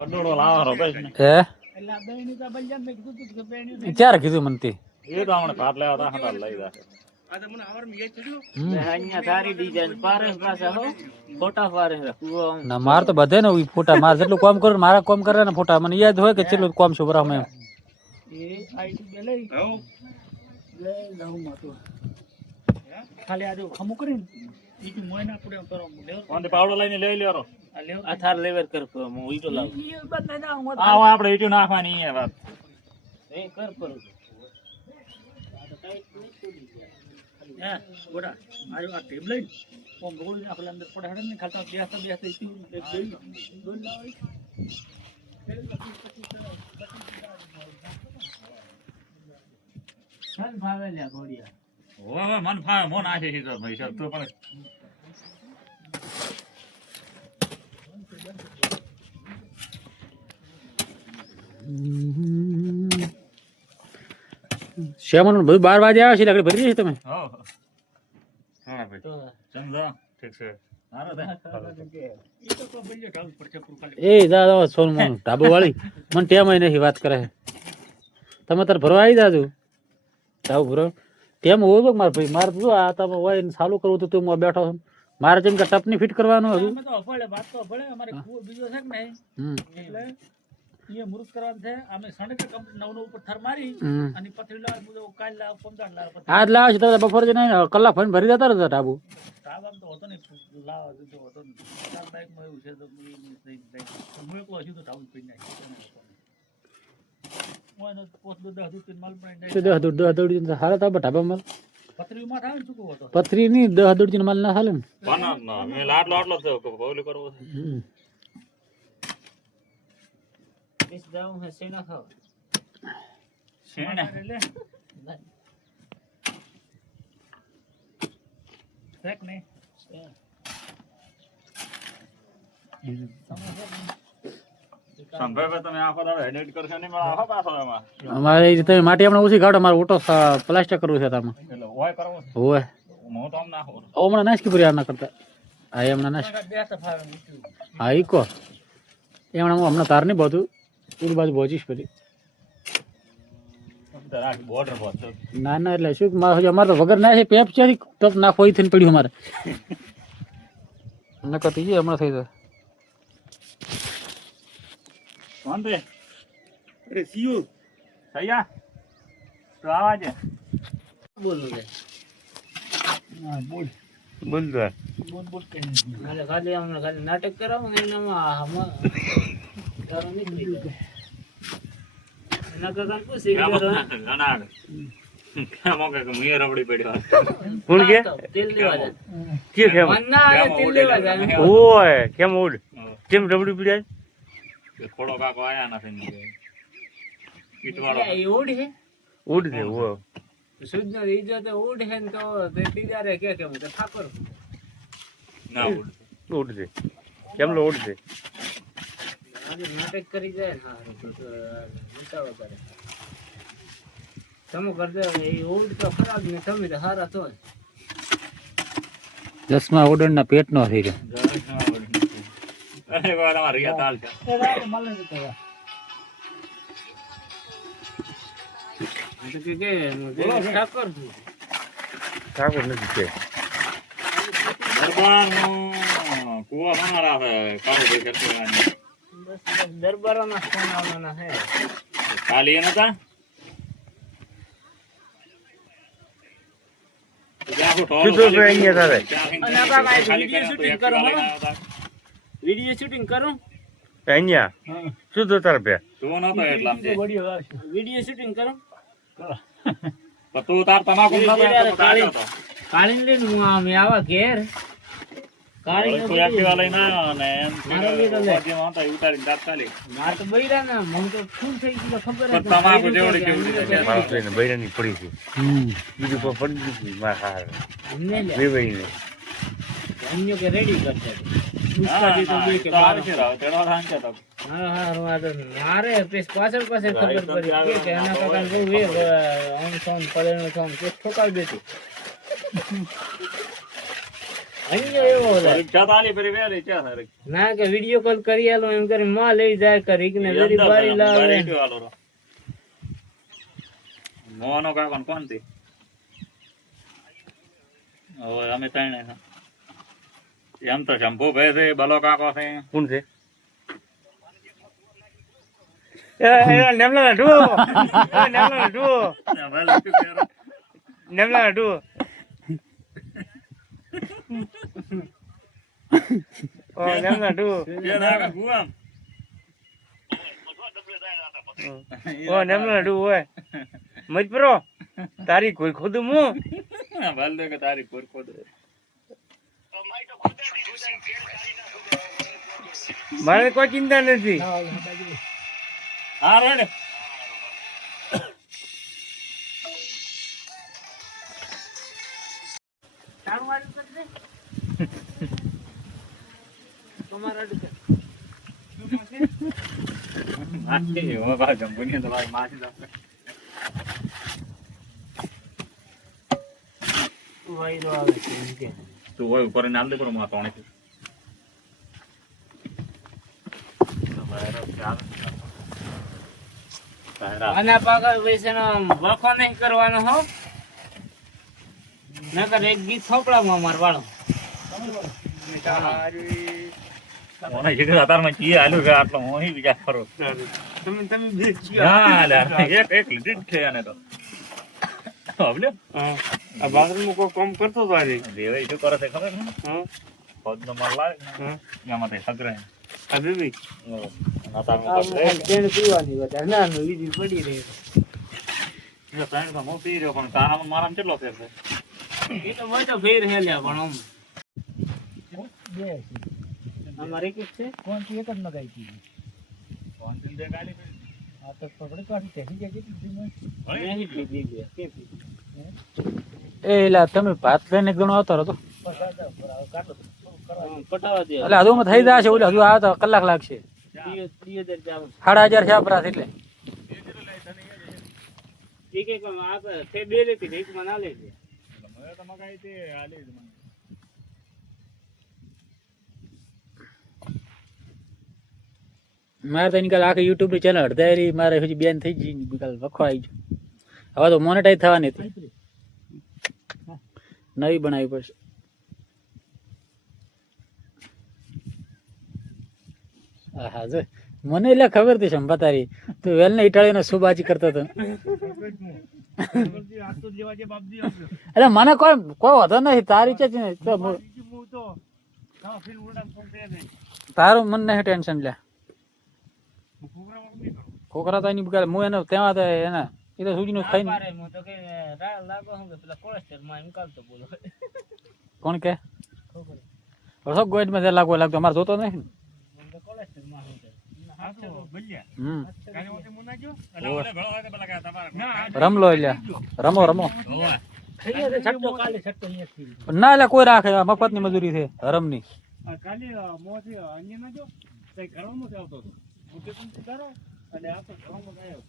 કંડોળો લાવવાનો બસ ને. હે એટલે આ બેની તો બલ્યાન મેં કીધું તું કે બેની ક્યારે કીધું મને તે? એ તો હમણાં ભાત લેવા તા હટાલ લઈ જા. આ તો મને આવર મે ચડ્યો હમ. અહીંયા સારી ડિઝાઇન પારે પાછા હો ફોટા પારે કુવો ના માર તો બધે ને ફોટા માર જેટલું કામ કરું મારા કામ કરે ને ફોટા મને યાદ હોય કે કેટલું કામ છું બરાબર એમ. એ આઈટી બે લઈ લે લઉં માતો ખાલી આ જો ખમુ કરીને ઈ તું મોય ના પડે કરો લેવ કોણ પાવડો લઈને લઈ લેરો. આ લેવ આ થાર લેવર કર હું ઈટો લાવ ઈ બંધ ના હું આવો આપણે ઈટું નાખવાની એ વાત. એ કર પર હે ગોડા આજો આ ટેબ લઈ ઓમ ગોળી નાખ અંદર પડે હડે ને ખાતા બેસતા ઈ એક દોઈ લાવી ચાલ ભાવે લ્યા ગોડિયા ઓવે મન ફાવે મો નાખે છે તો ભાઈ સાહેબ તો પણ શ્યામનું બધું 12 વાગે આવે છે એટલે ભરી જશે તમે. હો હા ભાઈ તો સમજો ઠીક છે. હારો દે ઈ તો બલ્યો ઢાલ પર છે ખાલી એ દાદા સોન મોન ઢાબો વાળી મને ટેમ નહીં વાત કરે છે. તમે તાર ભરવા આવી જાજો ઢાબો ભરો ટેમ હોય તો માર ભાઈ મારે જો આ તમે હોય ને ચાલુ કરવું તો તું હું બેઠો છું મારે જેમ કે ટપની ફિટ કરવાનું હતું. અમે તો અફળે વાત તો અફળે અમારે કુવો બીજો છે કે નહીં હમ એટલે એ મુરુત કરવાનું છે અમે સણે કે કમ્પ્લીટ નવ ઉપર થર મારી હમ અને પથરી લાવ મુજો કાલ લાવ 15 લાવ પથરી આજ લાવે છે દાદા બપોર જઈને કલાક ફરીને ભરી જતા રહેતા ઢાબુ. તાવ આમ તો હતો ને લાવ દીધો હતો ને ચાર બાઈક માં એવું છે તો હું એકલો હજુ તો ધાવું પડી નાખી ઓનો પોત 10 દૂધ માલ પણ તો દહ દોડી હારા તા ઢાબામાં પથરી માં થાય શું હતો પથરી ની 10 દોડી માલ ના હાલે ને. બના ના મે લાટલો આટલો થયો કે બોલી કરવો છે. હમ. બેસ જાઉં હે સેના ખાવ શેણે એટલે શેક નહીં સંભાવે તમે આખો દાડો એડિટ કરશો નહીં પણ આખો પાછો એમાં અમારે એ રીતે માટી આપણે ઓછી કાઢો મારે ઓટો પ્લાસ્ટર કરવું છે તામાં એટલે હોય કરવું છે. હોય હું તો આમ નાખો હમણાં નાશકી પૂરી ના કરતા હા એમણા નાશ બે તફાવત મૂક્યું હા ઈ કો એમણા હું હમણાં તાર નહીં બધું પૂરી બાજુ પહોંચીશ પછી. રાખ બોર્ડર પર ના ના એટલે શું અમારે તો વગર ના છે પેપ છે ટપ નાખો એ થઈને પડ્યું અમારે નકર તો હમણાં થઈ જાય. કોણ તે અરે સીઓ સૈયા તો આવા છે બોલું છે હા બોલ બોલ દે બોલ કે ખાલી હમણાં ખાલી નાટક કરાવું ને એનામાં તારું નીકળી જાય એના કાકાને પૂછી ગણાડ કેમ કે મુએ રબડી પડ્યો કોણ કે તેલ લેવા જાય કે કેમ મન ના આવે તેલ લેવા જાય ઓય કેમ ઉડ કેમ રબડી પીડ્યા ખોડો કાકો આયા નથી ને ઈટવાળો એ ઉડ છે ઉડ દે ઓ સુજનો રીજો તો ઉડ છે ને તો તે તીજારે કે હું તો ઠાકોર ના ઉડ ઉડ દે કેમ લો ઉડ દે આજે નાટક કરી જાય ને હારું તો બતાવો કરે તમે કરજો એ ઉડ તો ખરાબ ને તમે તો હારા તો 10મા ઓર્ડરના પેટ નો થઈ ગયો. અરે વાર અમાર રિયા તાલ છે મળે તો તો કે ઠાકોર છું ઠાકોર નથી કે દરબારનો કુવા મારા છે કાળો ભાઈ કરતોવાની બસ દરબારોના ફોન આવવાના હે ખાલી એ નતા કીધું તો અહીંયા તારે અને આપણા ભાઈ વિડિયો શૂટિંગ કરો વિડિયો શૂટિંગ કરો અહીંયા શું તો તારે બે તું નતો એટલા છે વિડિયો શૂટિંગ કરો પણ તું તાર તમાકુ નતો કાળીને લઈને હું અમે આવા ઘેર કાળી કોઈ એક્ટિવા લઈને આવ્યો અને એમ મારો લીધો લે. જેમાં હતા એ ઉતારીને તાત્કાલિક માર તો બૈરા ને મને તો શું થઈ ગયું ખબર જ પણ તમાકુ જેવડી કેવડી છે. માણસ લઈને બૈરાની પડી છે હમ બીજું કોઈ પડી દીધી મારા હાર અમને લે વેવાઈને અન્ય કે રેડી કરતા હા, ઉસ્તા દીધો બે કે તો આવશે રાવ, તેનો સાંજે તો. હા મારે પાછળ ખબર પડી કે એના કાકા બહુ વેર આમ સોન પડેનો સોન કે ઠોકાવી દેતી અહીંયા એવો લે. રિક્ષા તાલી ફરી વેલી ચા સારી ના કે વિડીયો કોલ કરી આલો એમ કરી માં લઈ જાય કે રીક ને વેરી બારી લાવે. મોનો કાકો ને કોણ થી હવે અમે ત્રણે છે. એમ તો શંભુ ભાઈ છે, બલો કાકો છે. કોણ છે નેમલા લાડુ નેમલા લાડુ નેમલા લાડુ ઓ નેમલા લાડુ ઓ નેમલા લાડુ ઓય મજપરો તારી કોઈ ખુદ મુ ભલ દે કે તારી કોર ખોદ મારે કોઈ ચિંતા નથી હા રેડ તારું વાળું કરી દે. તમારા અડકે. માછી હો બા જંબુ ની તો ભાઈ માછી દે વાયરો આવે છે એમ કે. તું હોય ઉપર નામ દે પર માં તોણે આના પાગળ વૈસેનો વખો નહીં કરવાનો હો. નકર એક ગીત થોપડામાં માર વાળો. ઓને જે આધાર માં કી આલુ કે આટલો મોહી વિચાર કરો તમે તમે બે હા લે એક લીટ છે આને તો આવલે આ બાથરૂમ કોઈ કામ કરતો તો આજે દેવાઈ શું કરે છે ખબર છે હા પદ નો માર લાવે હા એમાં તે સગરે આ બેબી નાતા આ તેણ પીવાની વધારે ના નો બીજી પડી રહે. જો તાણ તો મો પી રહ્યો પણ તારામાં મારામાં કેટલો ફેર છે એ તો મોટો ફેર હેલ્યા પણ આમ બે છે. અમારે એક છે. કોણ થી એક જ મગાઈ હતી. કોણ દે ગાલી આ તો પકડી પાડી તેની જગ્યાએ કેટલી મેં નહીં પીધી બે. કે પીધી? એ એલા તમે ભાત લઈને એક જણો આવતો હતો પસાડા પર આવે કાટો પટાવા દે. એટલે હજુ થઈ જશે ઓલે હજુ આવે તો કલાક લાગશે. 3000 જાવ. 1500 છે આપણા એટલે એક એક આ તે બે લેતી એક માં ના લેજે. મને તો મગાઈ તે આલી જ મને મારે તો નિકાલ આખી યુટ્યુબ ની ચેનલ અડધારી મારે હજી બેન થઈ ગઈ નિકાલ વખો આવી ગયો. હવે તો મોનેટાઈઝ થવાની હતી, નવી બનાવવી પડશે. હા જો મને એટલે ખબર હતી શંભા તારી તું વેલ ને ઇટાળીને શું બાજી કરતો હતો. એટલે મને કોઈ વાંધો નથી તારી છે ને તો તારું મન નહીં ટેન્શન લે. છોકરા તો એની હું એને ત્યાં તો એને એ તો સૂજી નું ખાઈ મારે હું તો કે લાગો હું કે પેલા કોલેસ્ટર માં એમ કાલતો બોલો. કોણ કે રસોક ગોઈડ માં લાગવો લાગતો અમારે જોતો નહીં ને. કોલેસ્ટર માં હું હમ ઓલે ભળો હોય તો પેલા કે તમારે રમલો એટલે રમો રમો થઈ જશે છટ્ટો કાલે છટ્ટો અહીંયા થી. ના એટલે કોઈ રાખે મફત ની મજૂરી છે હરમની. કાલે મોથી અન્ય ના જો કઈ ઘરમાં આવતો હતો અને આ તો ઘરમાં આવ્યો